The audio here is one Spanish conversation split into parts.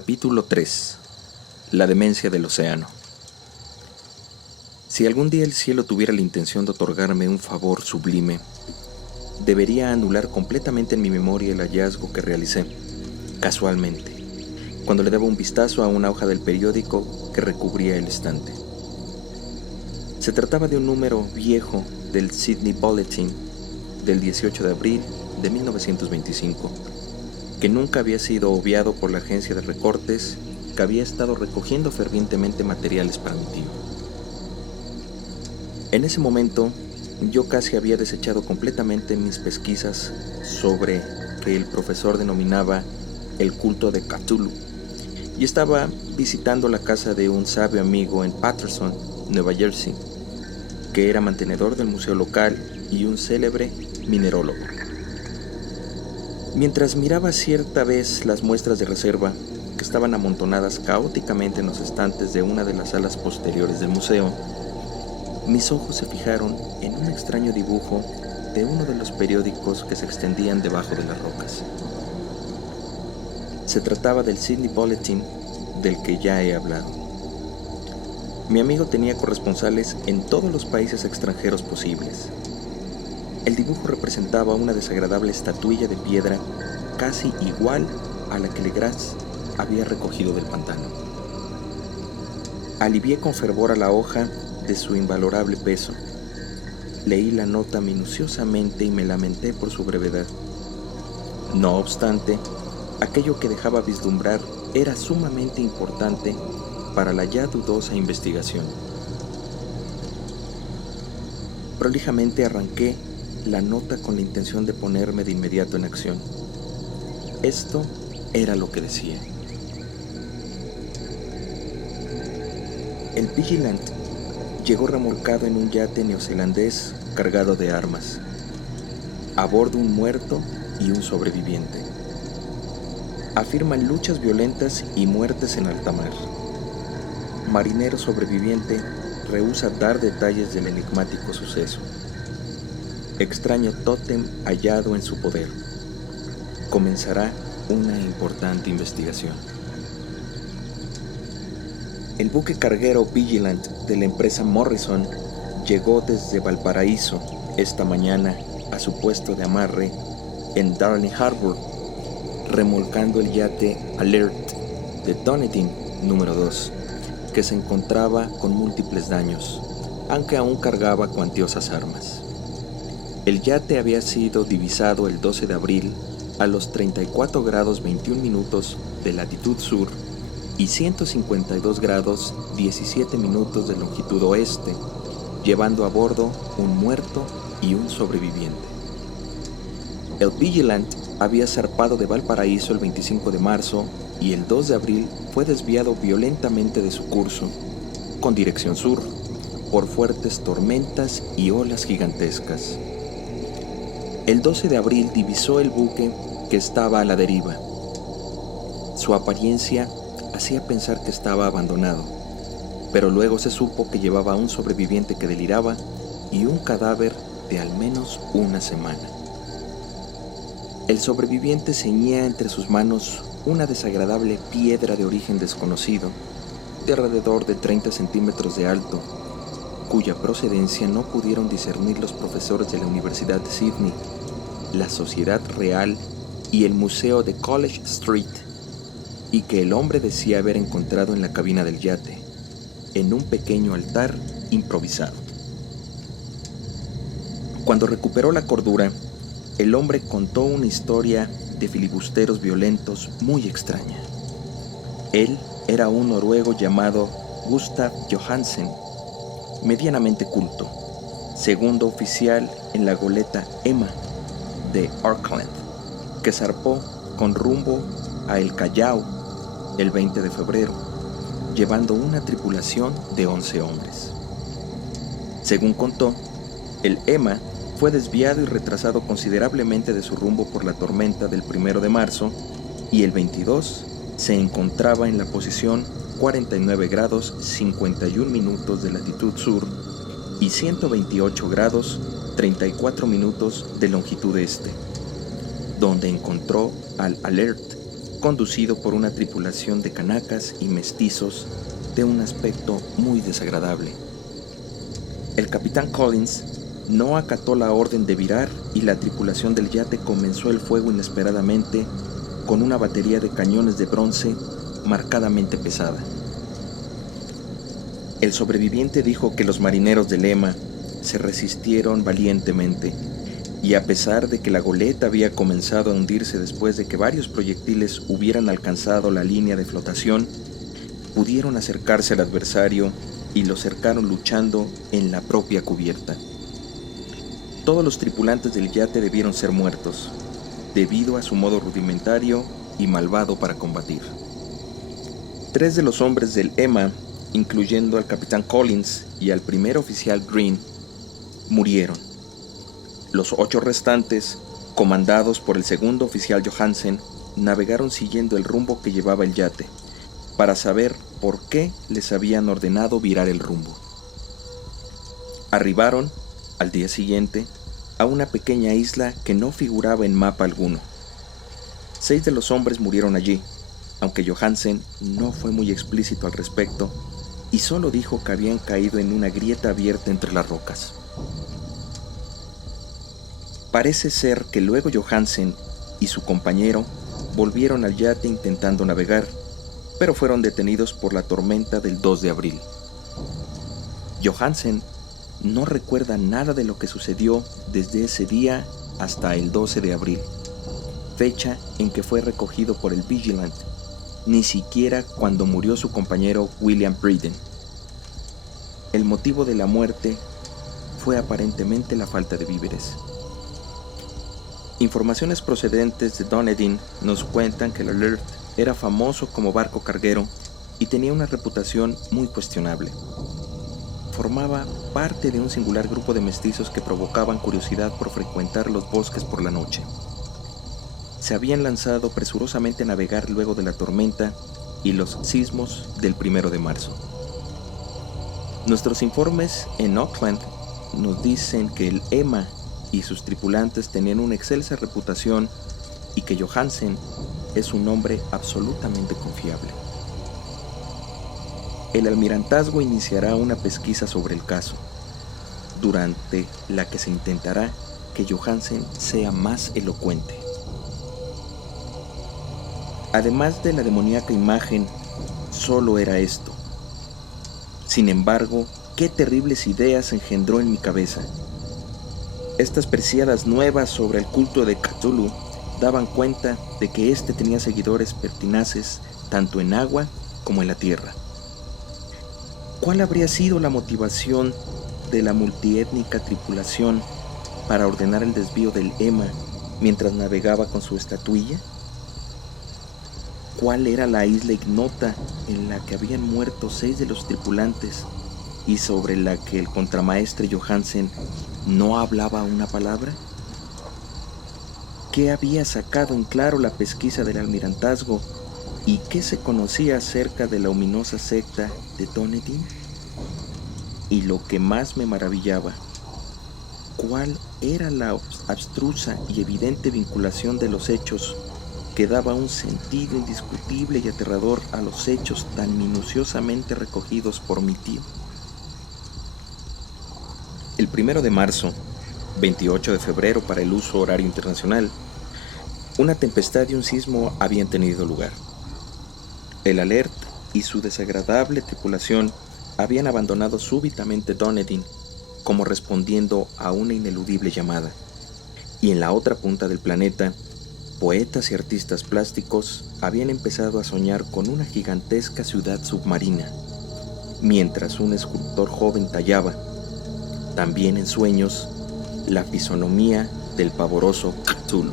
Capítulo 3. La demencia del océano. Si algún día el cielo tuviera la intención de otorgarme un favor sublime, debería anular completamente en mi memoria el hallazgo que realicé, casualmente, cuando le daba un vistazo a una hoja del periódico que recubría el estante. Se trataba de un número viejo del Sydney Bulletin del 18 de abril de 1925, que nunca había sido obviado por la agencia de recortes que había estado recogiendo fervientemente materiales para mi tío. En ese momento, yo casi había desechado completamente mis pesquisas sobre que el profesor denominaba el culto de Cthulhu, y estaba visitando la casa de un sabio amigo en Paterson, Nueva Jersey, que era mantenedor del museo local y un célebre minerólogo. Mientras miraba cierta vez las muestras de reserva que estaban amontonadas caóticamente en los estantes de una de las salas posteriores del museo, mis ojos se fijaron en un extraño dibujo de uno de los periódicos que se extendían debajo de las rocas. Se trataba del Sydney Bulletin del que ya he hablado. Mi amigo tenía corresponsales en todos los países extranjeros posibles. El dibujo representaba una desagradable estatuilla de piedra casi igual a la que Legras había recogido del pantano. Alivié con fervor a la hoja de su invalorable peso. Leí la nota minuciosamente y me lamenté por su brevedad. No obstante, aquello que dejaba vislumbrar era sumamente importante para la ya dudosa investigación. Prolijamente arranqué la nota con la intención de ponerme de inmediato en acción. Esto era lo que decía. El Vigilant llegó remolcado en un yate neozelandés cargado de armas. A bordo un muerto y un sobreviviente. Afirman luchas violentas y muertes en alta mar. Marinero sobreviviente rehúsa dar detalles del enigmático suceso. Extraño tótem hallado en su poder. Comenzará una importante investigación. El buque carguero Vigilant de la empresa Morrison llegó desde Valparaíso esta mañana a su puesto de amarre en Darling Harbour, remolcando el yate Alert de Dunedin número 2, que se encontraba con múltiples daños, aunque aún cargaba cuantiosas armas. El yate había sido divisado el 12 de abril a los 34 grados 21 minutos de latitud sur y 152 grados 17 minutos de longitud oeste, llevando a bordo un muerto y un sobreviviente. El Vigilant había zarpado de Valparaíso el 25 de marzo y el 2 de abril fue desviado violentamente de su curso, con dirección sur, por fuertes tormentas y olas gigantescas. El 12 de abril divisó el buque que estaba a la deriva. Su apariencia hacía pensar que estaba abandonado, pero luego se supo que llevaba a un sobreviviente que deliraba y un cadáver de al menos una semana. El sobreviviente ceñía entre sus manos una desagradable piedra de origen desconocido, de alrededor de 30 centímetros de alto, cuya procedencia no pudieron discernir los profesores de la Universidad de Sydney, la Sociedad Real y el Museo de College Street, y que el hombre decía haber encontrado en la cabina del yate, en un pequeño altar improvisado. Cuando recuperó la cordura, el hombre contó una historia de filibusteros violentos muy extraña. Él era un noruego llamado Gustav Johansen, medianamente culto, segundo oficial en la goleta Emma de Auckland, que zarpó con rumbo a El Callao el 20 de febrero, llevando una tripulación de 11 hombres. Según contó, el Emma fue desviado y retrasado considerablemente de su rumbo por la tormenta del 1 de marzo y el 22 se encontraba en la posición 49 grados 51 minutos de latitud sur y 128 grados 34 minutos de longitud este, donde encontró al Alert conducido por una tripulación de canacas y mestizos de un aspecto muy desagradable. El capitán Collins no acató la orden de virar y la tripulación del yate comenzó el fuego inesperadamente con una batería de cañones de bronce marcadamente pesada. El sobreviviente dijo que los marineros del Emma se resistieron valientemente y a pesar de que la goleta había comenzado a hundirse después de que varios proyectiles hubieran alcanzado la línea de flotación, pudieron acercarse al adversario y lo cercaron luchando en la propia cubierta. Todos los tripulantes del yate debieron ser muertos, debido a su modo rudimentario y malvado para combatir. 3 de los hombres del Emma, incluyendo al capitán Collins y al primer oficial Green, murieron. Los 8 restantes, comandados por el segundo oficial Johansen, navegaron siguiendo el rumbo que llevaba el yate, para saber por qué les habían ordenado virar el rumbo. Arribaron, al día siguiente, a una pequeña isla que no figuraba en mapa alguno. 6 de los hombres murieron allí, aunque Johansen no fue muy explícito al respecto y solo dijo que habían caído en una grieta abierta entre las rocas. Parece ser que luego Johansen y su compañero volvieron al yate intentando navegar, pero fueron detenidos por la tormenta del 2 de abril. Johansen no recuerda nada de lo que sucedió desde ese día hasta el 12 de abril, fecha en que fue recogido por el Vigilant, ni siquiera cuando murió su compañero William Breeden. El motivo de la muerte fue aparentemente la falta de víveres. Informaciones procedentes de Dunedin nos cuentan que el Alert era famoso como barco carguero y tenía una reputación muy cuestionable. Formaba parte de un singular grupo de mestizos que provocaban curiosidad por frecuentar los bosques por la noche. Se habían lanzado presurosamente a navegar luego de la tormenta y los sismos del 1 de marzo. Nuestros informes en Auckland nos dicen que el Emma y sus tripulantes tenían una excelsa reputación y que Johansen es un hombre absolutamente confiable. El almirantazgo iniciará una pesquisa sobre el caso, durante la que se intentará que Johansen sea más elocuente. Además de la demoníaca imagen, solo era esto. Sin embargo, qué terribles ideas engendró en mi cabeza. Estas preciadas nuevas sobre el culto de Cthulhu daban cuenta de que éste tenía seguidores pertinaces tanto en agua como en la tierra. ¿Cuál habría sido la motivación de la multiétnica tripulación para ordenar el desvío del Emma mientras navegaba con su estatuilla? ¿Cuál era la isla ignota en la que habían muerto 6 de los tripulantes y sobre la que el contramaestre Johansen no hablaba una palabra? ¿Qué había sacado en claro la pesquisa del almirantazgo y qué se conocía acerca de la ominosa secta de Dunedin? Y lo que más me maravillaba, ¿cuál era la abstrusa y evidente vinculación de los hechos que daba un sentido indiscutible y aterrador a los hechos tan minuciosamente recogidos por mi tío? El 1 de marzo, 28 de febrero para el uso horario internacional, una tempestad y un sismo habían tenido lugar. El Alert y su desagradable tripulación habían abandonado súbitamente Dunedin como respondiendo a una ineludible llamada, y en la otra punta del planeta, poetas y artistas plásticos habían empezado a soñar con una gigantesca ciudad submarina, mientras un escultor joven tallaba, también en sueños, la fisonomía del pavoroso Cthulhu.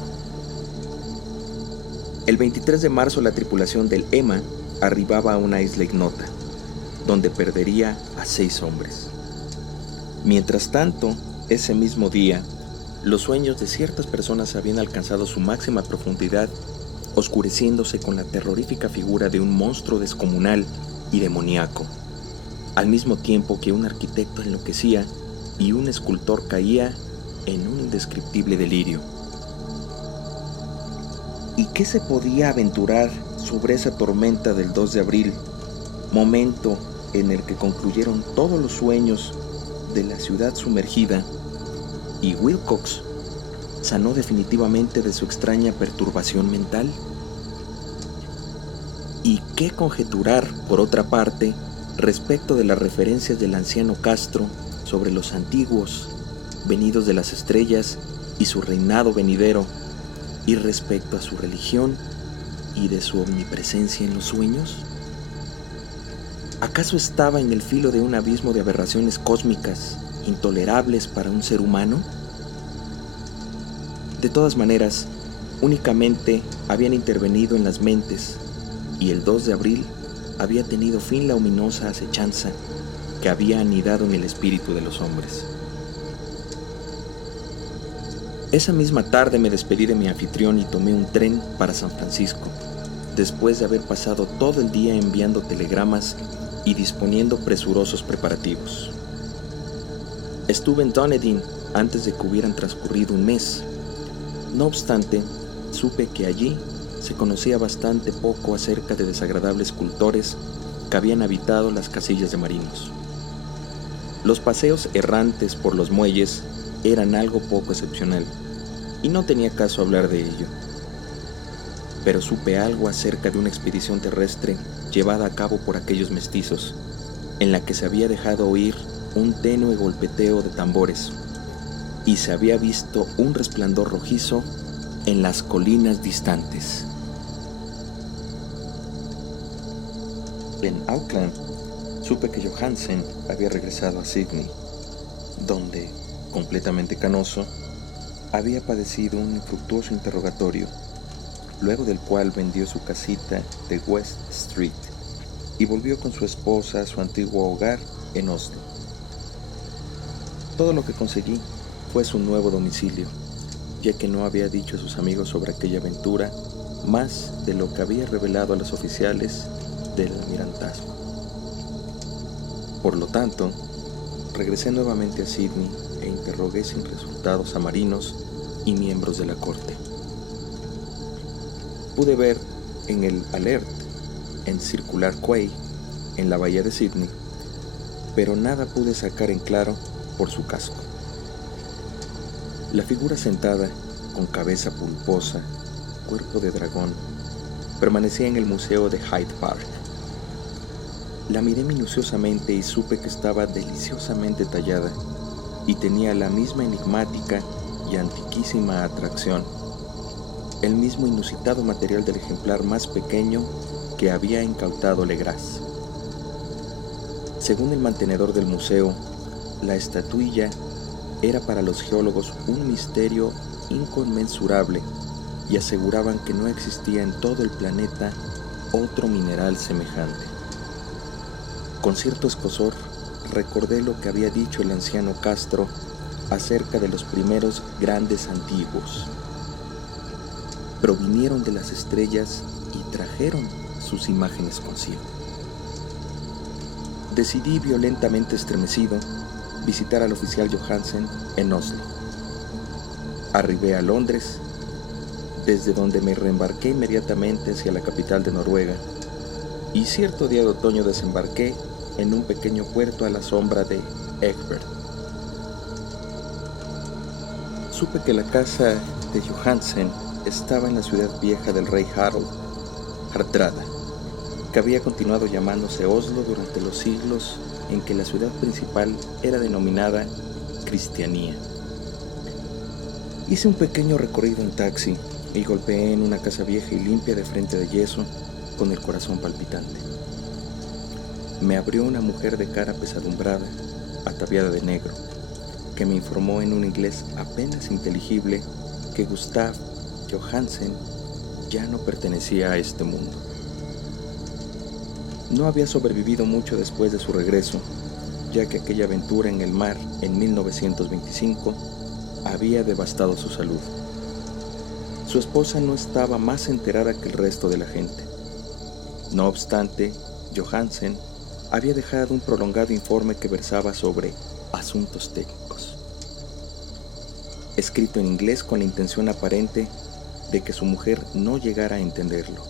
El 23 de marzo la tripulación del Emma arribaba a una isla ignota, donde perdería a 6 hombres. Mientras tanto, ese mismo día, los sueños de ciertas personas habían alcanzado su máxima profundidad, oscureciéndose con la terrorífica figura de un monstruo descomunal y demoníaco, al mismo tiempo que un arquitecto enloquecía y un escultor caía en un indescriptible delirio. ¿Y qué se podía aventurar sobre esa tormenta del 2 de abril, momento en el que concluyeron todos los sueños de la ciudad sumergida y Wilcox sanó definitivamente de su extraña perturbación mental? ¿Y qué conjeturar, por otra parte, respecto de las referencias del anciano Castro sobre los antiguos, venidos de las estrellas y su reinado venidero, y respecto a su religión y de su omnipresencia en los sueños? ¿Acaso estaba en el filo de un abismo de aberraciones cósmicas intolerables para un ser humano? De todas maneras, únicamente habían intervenido en las mentes, y el 2 de abril había tenido fin la ominosa acechanza que había anidado en el espíritu de los hombres. Esa misma tarde me despedí de mi anfitrión y tomé un tren para San Francisco, después de haber pasado todo el día enviando telegramas y disponiendo presurosos preparativos. Estuve en Dunedin antes de que hubieran transcurrido un mes. No obstante, supe que allí se conocía bastante poco acerca de desagradables cultores que habían habitado las casillas de marinos. Los paseos errantes por los muelles eran algo poco excepcional, y no tenía caso hablar de ello. Pero supe algo acerca de una expedición terrestre llevada a cabo por aquellos mestizos, en la que se había dejado oír un tenue golpeteo de tambores, y se había visto un resplandor rojizo en las colinas distantes. En Auckland, supe que Johansen había regresado a Sydney, donde, completamente canoso, había padecido un infructuoso interrogatorio, luego del cual vendió su casita de West Street y volvió con su esposa a su antiguo hogar en Oslo. Todo lo que conseguí fue su nuevo domicilio, ya que no había dicho a sus amigos sobre aquella aventura más de lo que había revelado a los oficiales del almirantazgo. Por lo tanto, regresé nuevamente a Sydney e interrogué sin resultados a marinos y miembros de la corte. Pude ver en el Alert, en Circular Quay, en la bahía de Sydney, pero nada pude sacar en claro por su casco. La figura sentada, con cabeza pulposa, cuerpo de dragón, permanecía en el museo de Hyde Park. La miré minuciosamente y supe que estaba deliciosamente tallada y tenía la misma enigmática y antiquísima atracción, el mismo inusitado material del ejemplar más pequeño que había incautado Legras. Según el mantenedor del museo, la estatuilla era para los geólogos un misterio inconmensurable y aseguraban que no existía en todo el planeta otro mineral semejante. Con cierto escozor recordé lo que había dicho el anciano Castro acerca de los primeros grandes antiguos. Provinieron de las estrellas y trajeron sus imágenes consigo. Decidí, violentamente estremecido, visitar al oficial Johansen en Oslo. Arribé a Londres, desde donde me reembarqué inmediatamente hacia la capital de Noruega, y cierto día de otoño desembarqué en un pequeño puerto a la sombra de Egbert. Supe que la casa de Johansen estaba en la ciudad vieja del rey Harald, Hardrada, que había continuado llamándose Oslo durante los siglos en que la ciudad principal era denominada Cristianía. Hice un pequeño recorrido en taxi y golpeé en una casa vieja y limpia de frente de yeso con el corazón palpitante. Me abrió una mujer de cara pesadumbrada, ataviada de negro, que me informó en un inglés apenas inteligible que Gustav Johansen ya no pertenecía a este mundo. No había sobrevivido mucho después de su regreso, ya que aquella aventura en el mar en 1925 había devastado su salud. Su esposa no estaba más enterada que el resto de la gente. No obstante, Johansen había dejado un prolongado informe que versaba sobre asuntos técnicos, escrito en inglés con la intención aparente de que su mujer no llegara a entenderlo.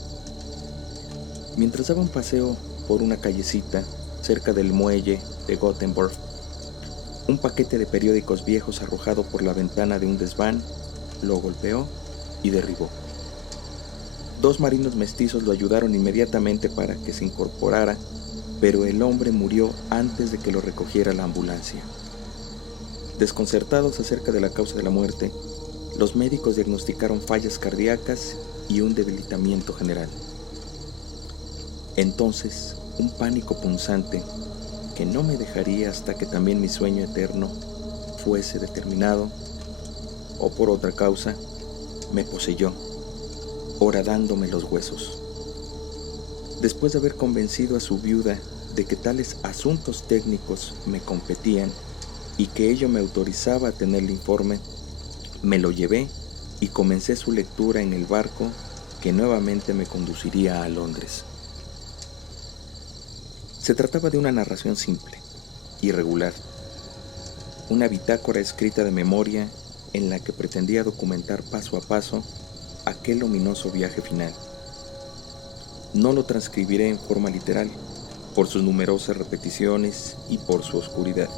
Mientras daba un paseo por una callecita cerca del muelle de Gothenburg, un paquete de periódicos viejos arrojado por la ventana de un desván lo golpeó y derribó. 2 marinos mestizos lo ayudaron inmediatamente para que se incorporara, pero el hombre murió antes de que lo recogiera la ambulancia. Desconcertados acerca de la causa de la muerte, los médicos diagnosticaron fallas cardíacas y un debilitamiento general. Entonces, un pánico punzante que no me dejaría hasta que también mi sueño eterno fuese determinado, o por otra causa, me poseyó, horadándome los huesos. Después de haber convencido a su viuda de que tales asuntos técnicos me competían y que ello me autorizaba a tener el informe, me lo llevé y comencé su lectura en el barco que nuevamente me conduciría a Londres. Se trataba de una narración simple, irregular, una bitácora escrita de memoria en la que pretendía documentar paso a paso aquel ominoso viaje final. No lo transcribiré en forma literal, por sus numerosas repeticiones y por su oscuridad.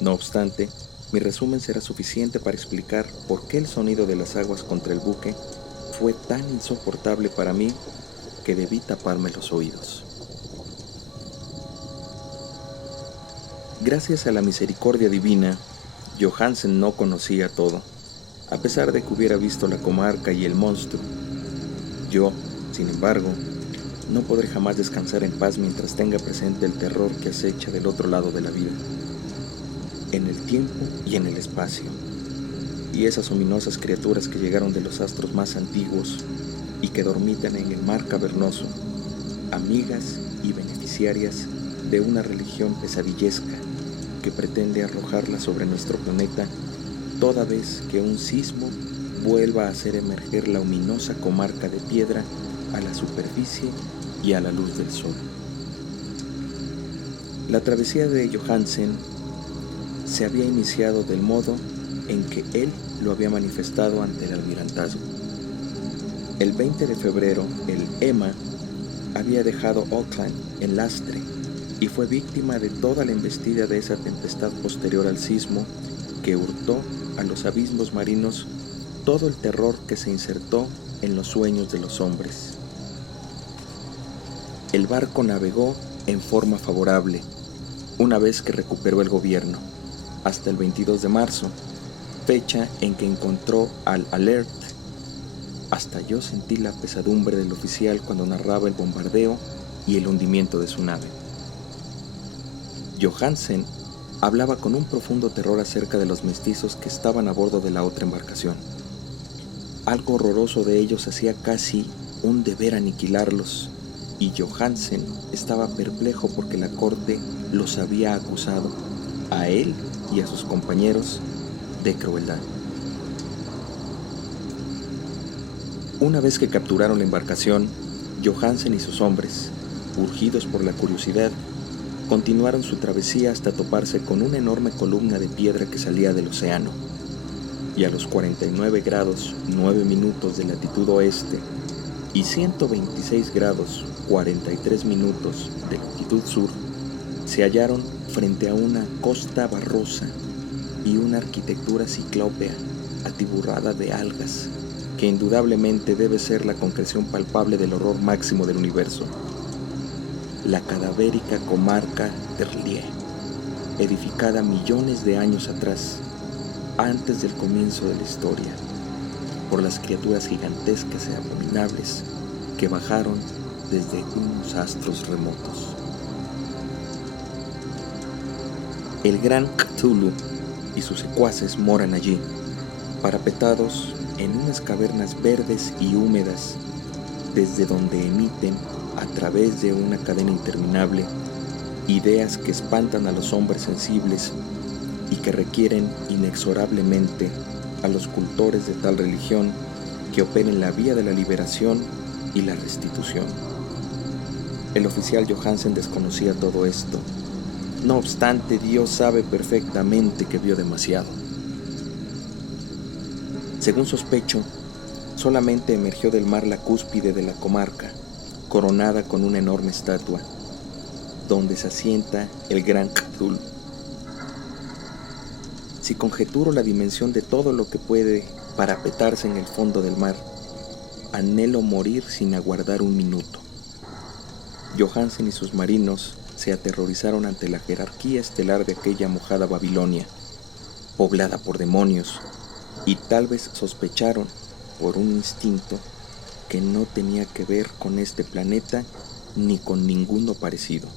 No obstante, mi resumen será suficiente para explicar por qué el sonido de las aguas contra el buque fue tan insoportable para mí que debí taparme los oídos. Gracias a la misericordia divina, Johansen no conocía todo, a pesar de que hubiera visto la comarca y el monstruo. Yo, sin embargo, no podré jamás descansar en paz mientras tenga presente el terror que acecha del otro lado de la vida, en el tiempo y en el espacio, y esas ominosas criaturas que llegaron de los astros más antiguos y que dormitan en el mar cavernoso, amigas y beneficiarias de una religión pesadillesca que pretende arrojarla sobre nuestro planeta toda vez que un sismo vuelva a hacer emerger la ominosa comarca de piedra a la superficie y a la luz del sol. La travesía de Johansen se había iniciado del modo en que él lo había manifestado ante el almirantazgo. El 20 de febrero, el Emma había dejado Auckland en lastre y fue víctima de toda la embestida de esa tempestad posterior al sismo que hurtó a los abismos marinos todo el terror que se insertó en los sueños de los hombres. El barco navegó en forma favorable, una vez que recuperó el gobierno, hasta el 22 de marzo, fecha en que encontró al Alert. Hasta yo sentí la pesadumbre del oficial cuando narraba el bombardeo y el hundimiento de su nave. Johansen hablaba con un profundo terror acerca de los mestizos que estaban a bordo de la otra embarcación. Algo horroroso de ellos hacía casi un deber aniquilarlos, y Johansen estaba perplejo porque la corte los había acusado, a él y a sus compañeros, de crueldad. Una vez que capturaron la embarcación, Johansen y sus hombres, urgidos por la curiosidad, continuaron su travesía hasta toparse con una enorme columna de piedra que salía del océano, y a los 49 grados 9 minutos de latitud oeste y 126 grados 43 minutos de latitud sur, se hallaron frente a una costa barrosa y una arquitectura ciclópea atiborrada de algas, que indudablemente debe ser la concreción palpable del horror máximo del universo. La cadavérica comarca de R'lyeh, edificada millones de años atrás, antes del comienzo de la historia, por las criaturas gigantescas y abominables que bajaron desde unos astros remotos. El gran Cthulhu y sus secuaces moran allí, parapetados en unas cavernas verdes y húmedas, desde donde emiten, a través de una cadena interminable, ideas que espantan a los hombres sensibles y que requieren inexorablemente a los cultores de tal religión que operen la vía de la liberación y la restitución. El oficial Johansen desconocía todo esto. No obstante, Dios sabe perfectamente que vio demasiado. Según sospecho, Solamente emergió del mar la cúspide de la comarca, coronada con una enorme estatua, donde se asienta el gran Cthulhu. Si conjeturo la dimensión de todo lo que puede parapetarse en el fondo del mar, anhelo morir sin aguardar un minuto. Johansen y sus marinos se aterrorizaron ante la jerarquía estelar de aquella mojada Babilonia, poblada por demonios, y tal vez sospecharon, por un instinto, que no tenía que ver con este planeta ni con ninguno parecido.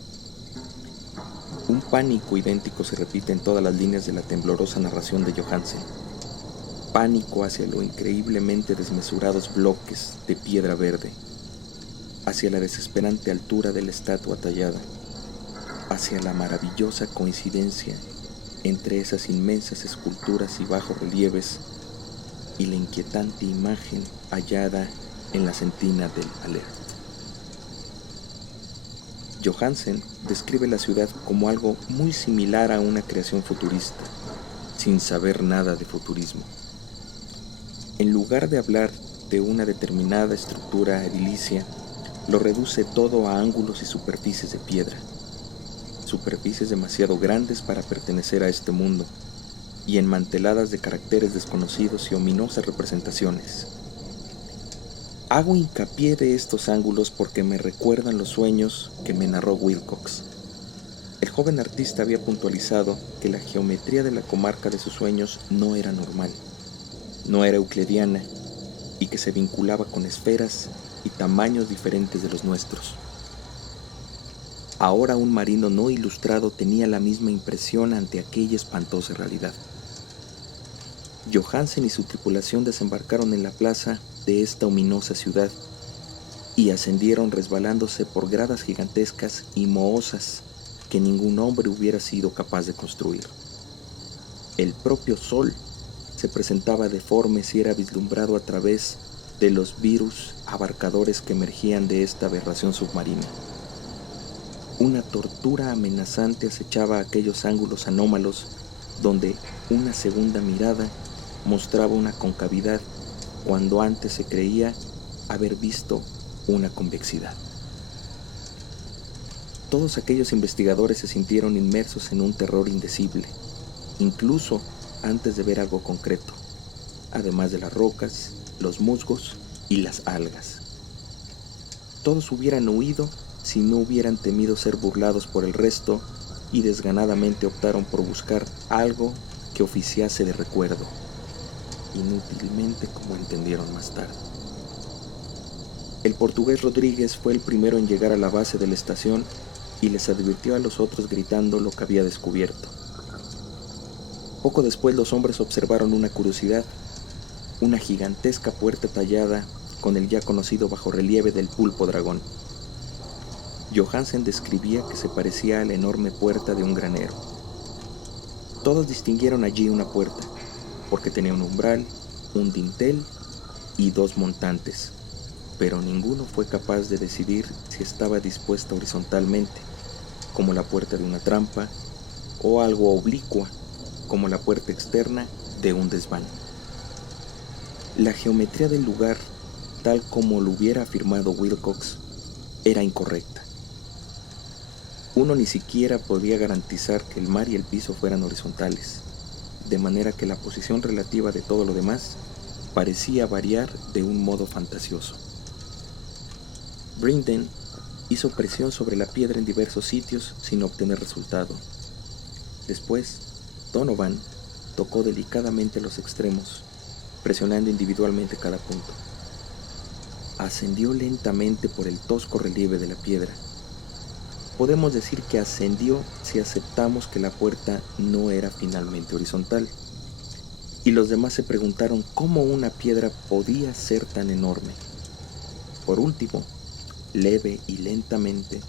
Un pánico idéntico se repite en todas las líneas de la temblorosa narración de Johansen. Pánico hacia los increíblemente desmesurados bloques de piedra verde, hacia la desesperante altura de la estatua tallada, hacia la maravillosa coincidencia entre esas inmensas esculturas y bajos relieves y la inquietante imagen hallada en la sentina del Alert. Johansen describe la ciudad como algo muy similar a una creación futurista, sin saber nada de futurismo. En lugar de hablar de una determinada estructura edilicia, lo reduce todo a ángulos y superficies de piedra, superficies demasiado grandes para pertenecer a este mundo, y enmanteladas de caracteres desconocidos y ominosas representaciones. Hago hincapié de estos ángulos porque me recuerdan los sueños que me narró Wilcox. El joven artista había puntualizado que la geometría de la comarca de sus sueños no era normal, no era euclidiana, y que se vinculaba con esferas y tamaños diferentes de los nuestros. Ahora un marino no ilustrado tenía la misma impresión ante aquella espantosa realidad. Johansen y su tripulación desembarcaron en la plaza de esta ominosa ciudad y ascendieron resbalándose por gradas gigantescas y mohosas que ningún hombre hubiera sido capaz de construir. El propio sol se presentaba deforme si era vislumbrado a través de los virus abarcadores que emergían de esta aberración submarina. Una tortura amenazante acechaba aquellos ángulos anómalos donde una segunda mirada mostraba una concavidad cuando antes se creía haber visto una convexidad. Todos aquellos investigadores se sintieron inmersos en un terror indecible, incluso antes de ver algo concreto, además de las rocas, los musgos y las algas. Todos hubieran huido si no hubieran temido ser burlados por el resto y desganadamente optaron por buscar algo que oficiase de recuerdo, inútilmente como entendieron más tarde. El portugués Rodríguez fue el primero en llegar a la base de la estación y les advirtió a los otros gritando lo que había descubierto. Poco después los hombres observaron una curiosidad, una gigantesca puerta tallada con el ya conocido bajorrelieve del pulpo dragón. Johansen describía que se parecía a la enorme puerta de un granero. Todos distinguieron allí una puerta, porque tenía un umbral, un dintel y dos montantes, pero ninguno fue capaz de decidir si estaba dispuesta horizontalmente, como la puerta de una trampa, o algo oblicua, como la puerta externa de un desván. La geometría del lugar, tal como lo hubiera afirmado Wilcox, era incorrecta. Uno ni siquiera podía garantizar que el mar y el piso fueran horizontales, de manera que la posición relativa de todo lo demás parecía variar de un modo fantasioso. Brinden hizo presión sobre la piedra en diversos sitios sin obtener resultado. Después, Donovan tocó delicadamente los extremos, presionando individualmente cada punto. Ascendió lentamente por el tosco relieve de la piedra. Podemos decir que ascendió si aceptamos que la puerta no era finalmente horizontal. Y los demás se preguntaron cómo una piedra podía ser tan enorme. Por último, leve y lentamente,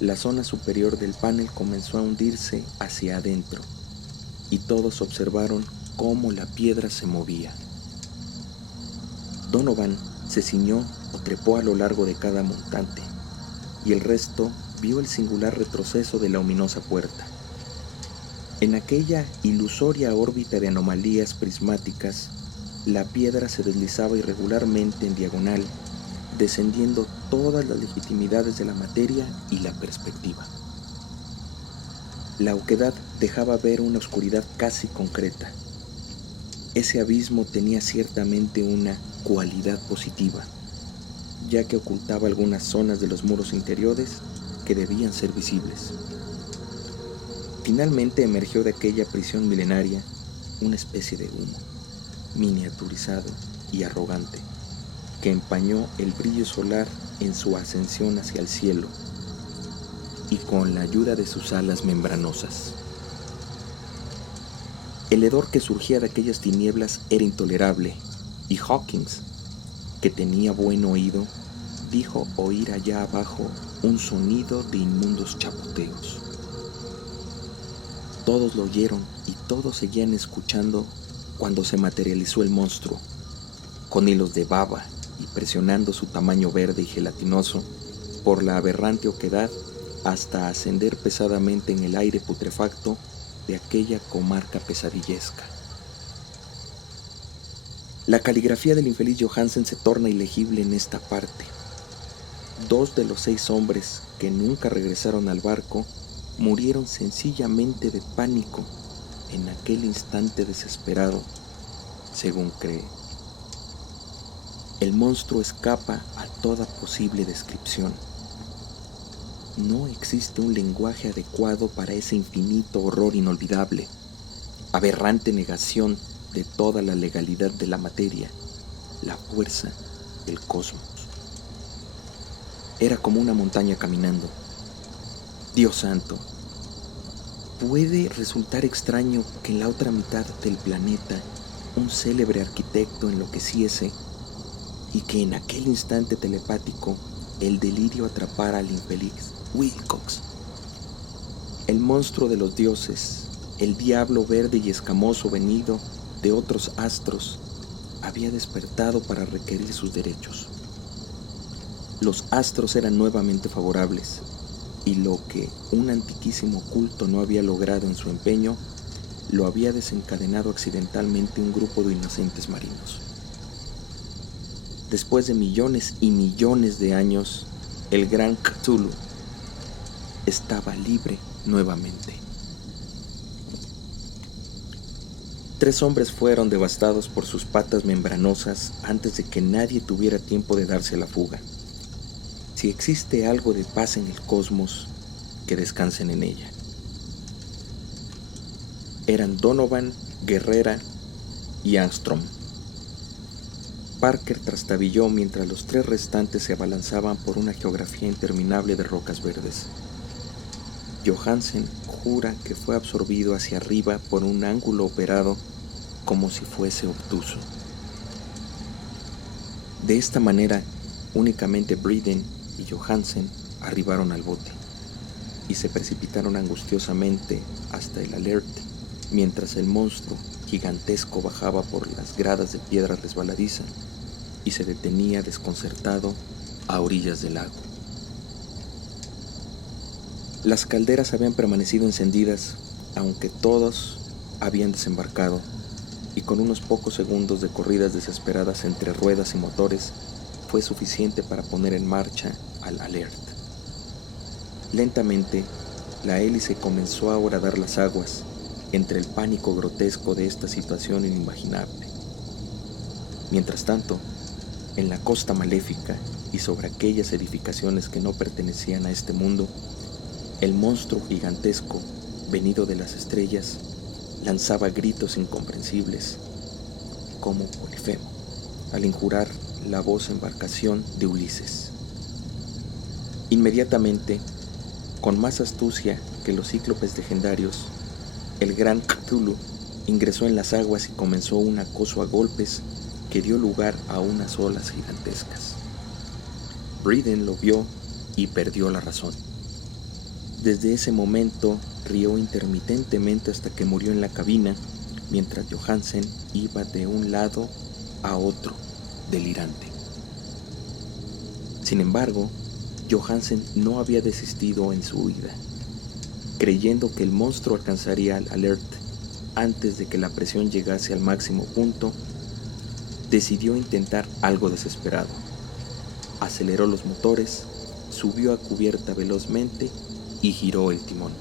la zona superior del panel comenzó a hundirse hacia adentro, y todos observaron cómo la piedra se movía. Donovan se ciñó o trepó a lo largo de cada montante, y el resto vio el singular retroceso de la ominosa puerta. En aquella ilusoria órbita de anomalías prismáticas, La piedra se deslizaba irregularmente en diagonal, descendiendo todas las legitimidades de la materia y la perspectiva. La oquedad dejaba ver una oscuridad casi concreta. Ese abismo tenía ciertamente una cualidad positiva, ya que ocultaba algunas zonas de los muros interiores que debían ser visibles. Finalmente emergió de aquella prisión milenaria una especie de humo, miniaturizado y arrogante, que empañó el brillo solar en su ascensión hacia el cielo y con la ayuda de sus alas membranosas. El hedor que surgía de aquellas tinieblas era intolerable, y Hawkins, que tenía buen oído, dijo oír allá abajo un sonido de inmundos chapoteos. Todos lo oyeron y todos seguían escuchando cuando se materializó el monstruo, con hilos de baba y presionando su tamaño verde y gelatinoso por la aberrante oquedad hasta ascender pesadamente en el aire putrefacto de aquella comarca pesadillesca. La caligrafía del infeliz Johansen se torna ilegible en esta parte. 2 de los 6 hombres que nunca regresaron al barco murieron sencillamente de pánico en aquel instante desesperado, según cree. El monstruo escapa a toda posible descripción. No existe un lenguaje adecuado para ese infinito horror inolvidable, aberrante negación de toda la legalidad de la materia, la fuerza del cosmos. Era como una montaña caminando. Dios santo, puede resultar extraño que en la otra mitad del planeta un célebre arquitecto enloqueciese y que en aquel instante telepático el delirio atrapara al infeliz Wilcox. El monstruo de los dioses, el diablo verde y escamoso venido de otros astros, había despertado para requerir sus derechos. Los astros eran nuevamente favorables, y lo que un antiquísimo culto no había logrado en su empeño, lo había desencadenado accidentalmente un grupo de inocentes marinos. Después de millones y millones de años, el gran Cthulhu estaba libre nuevamente. 3 hombres fueron devastados por sus patas membranosas antes de que nadie tuviera tiempo de darse a la fuga. Si existe algo de paz en el cosmos, que descansen en ella. Eran Donovan, Guerrera y Armstrong. Parker trastabilló mientras los 3 restantes se abalanzaban por una geografía interminable de rocas verdes. Johansen jura que fue absorbido hacia arriba por un ángulo operado como si fuese obtuso. De esta manera, únicamente Bredin y Johansen arribaron al bote y se precipitaron angustiosamente hasta el Alert, mientras el monstruo gigantesco bajaba por las gradas de piedra resbaladiza y se detenía desconcertado a orillas del lago. Las calderas habían permanecido encendidas, aunque todos habían desembarcado, y con unos pocos segundos de corridas desesperadas entre ruedas y motores, fue suficiente para poner en marcha al Alert. Lentamente, la hélice comenzó a horadar las aguas, entre el pánico grotesco de esta situación inimaginable. Mientras tanto, en la costa maléfica y sobre aquellas edificaciones que no pertenecían a este mundo, el monstruo gigantesco, venido de las estrellas, lanzaba gritos incomprensibles, como Polifemo, al injurar la voz embarcación de Ulises. Inmediatamente, con más astucia que los cíclopes legendarios, el gran Cthulhu ingresó en las aguas y comenzó un acoso a golpes que dio lugar a unas olas gigantescas. Bredin lo vio y perdió la razón. Desde ese momento rió intermitentemente hasta que murió en la cabina, mientras Johansen iba de un lado a otro, delirante. Sin embargo, Johansen no había desistido en su huida. Creyendo que el monstruo alcanzaría al Alert antes de que la presión llegase al máximo punto, decidió intentar algo desesperado. Aceleró los motores, subió a cubierta velozmente y giró el timón.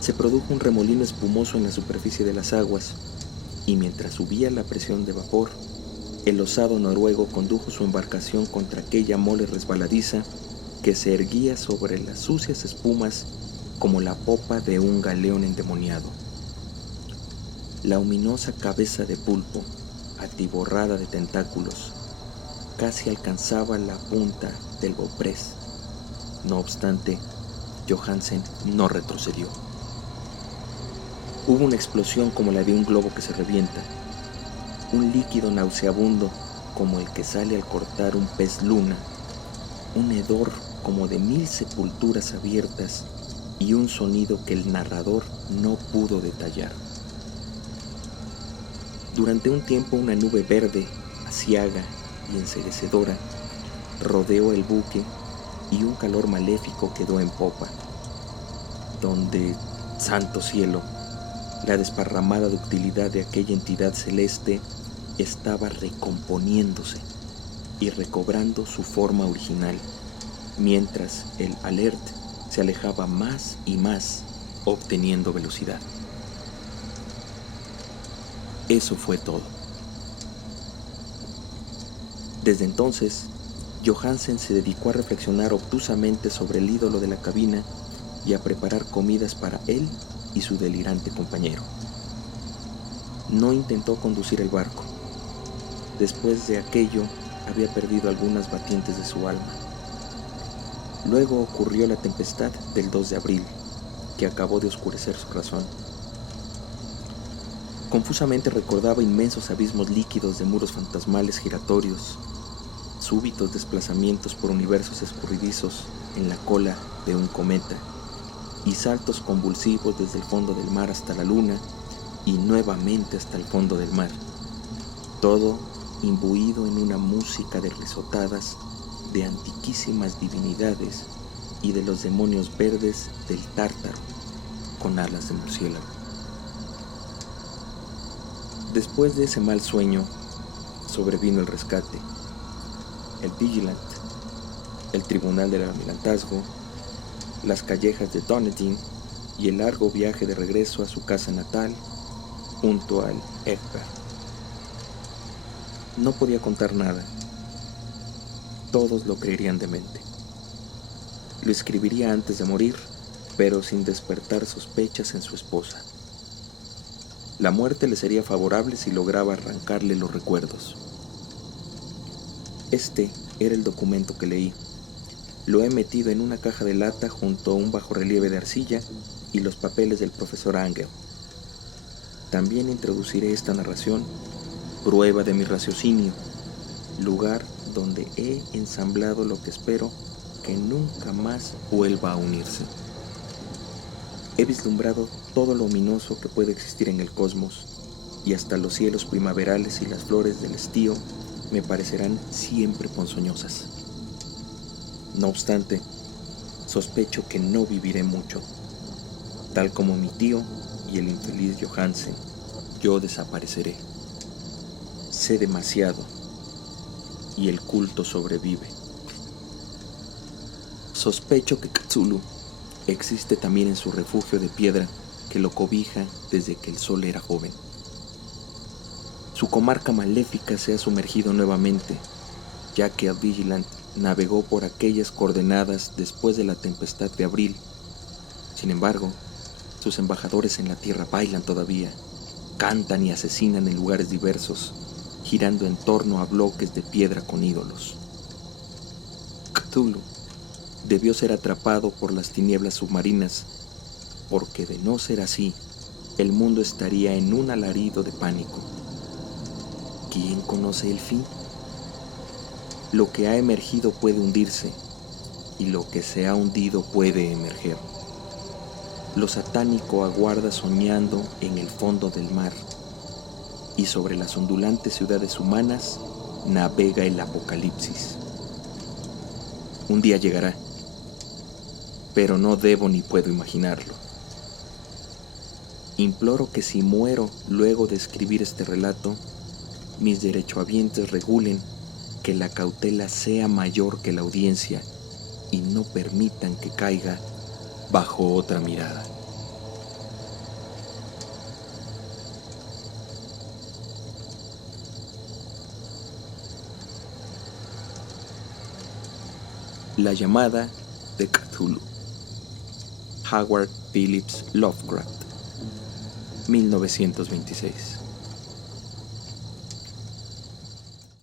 Se produjo un remolino espumoso en la superficie de las aguas, y mientras subía la presión de vapor, el osado noruego condujo su embarcación contra aquella mole resbaladiza que se erguía sobre las sucias espumas como la popa de un galeón endemoniado. La ominosa cabeza de pulpo, atiborrada de tentáculos, casi alcanzaba la punta del Beauprés. No obstante, Johansen no retrocedió. Hubo una explosión como la de un globo que se revienta, un líquido nauseabundo como el que sale al cortar un pez luna, un hedor como de 1000 sepulturas abiertas y un sonido que el narrador no pudo detallar. Durante un tiempo una nube verde, aciaga y enceguecedora rodeó el buque y un calor maléfico quedó en popa, donde, santo cielo, la desparramada ductilidad de aquella entidad celeste estaba recomponiéndose y recobrando su forma original, mientras el Alert se alejaba más y más, obteniendo velocidad. Eso fue todo. Desde entonces, Johansen se dedicó a reflexionar obtusamente sobre el ídolo de la cabina y a preparar comidas para él y su delirante compañero. No intentó conducir el barco. Después de aquello, había perdido algunas batientes de su alma. Luego ocurrió la tempestad del 2 de abril, que acabó de oscurecer su razón. Confusamente recordaba inmensos abismos líquidos de muros fantasmales giratorios, súbitos desplazamientos por universos escurridizos en la cola de un cometa, y saltos convulsivos desde el fondo del mar hasta la luna y nuevamente hasta el fondo del mar, todo imbuido en una música de risotadas de antiquísimas divinidades y de los demonios verdes del Tártaro con alas de murciélago. Después de ese mal sueño sobrevino el rescate, el Vigilant, el tribunal del almirantazgo, las callejas de Dunedin y el largo viaje de regreso a su casa natal junto al Egbert. No podía contar nada. Todos lo creerían demente. Lo escribiría antes de morir, pero sin despertar sospechas en su esposa. La muerte le sería favorable si lograba arrancarle los recuerdos. Este era el documento que leí. Lo he metido en una caja de lata junto a un bajorrelieve de arcilla y los papeles del profesor Angel. También introduciré esta narración, prueba de mi raciocinio, lugar donde he ensamblado lo que espero que nunca más vuelva a unirse. He vislumbrado todo lo ominoso que puede existir en el cosmos, y hasta los cielos primaverales y las flores del estío me parecerán siempre ponzoñosas. No obstante, sospecho que no viviré mucho. Tal como mi tío y el infeliz Johansen, yo desapareceré. Sé demasiado, y el culto sobrevive. Sospecho que Cthulhu existe también en su refugio de piedra que lo cobija desde que el sol era joven. Su comarca maléfica se ha sumergido nuevamente, ya que el Vigilant navegó por aquellas coordenadas después de la tempestad de abril. Sin embargo, sus embajadores en la tierra bailan todavía, cantan y asesinan en lugares diversos, girando en torno a bloques de piedra con ídolos. Cthulhu debió ser atrapado por las tinieblas submarinas, porque de no ser así, el mundo estaría en un alarido de pánico. ¿Quién conoce el fin? Lo que ha emergido puede hundirse, y lo que se ha hundido puede emerger. Lo satánico aguarda soñando en el fondo del mar, y sobre las ondulantes ciudades humanas navega el apocalipsis. Un día llegará, pero no debo ni puedo imaginarlo. Imploro que si muero luego de escribir este relato, mis derechohabientes regulen que la cautela sea mayor que la audiencia y no permitan que caiga bajo otra mirada. La llamada de Cthulhu. Howard Phillips Lovecraft, 1926.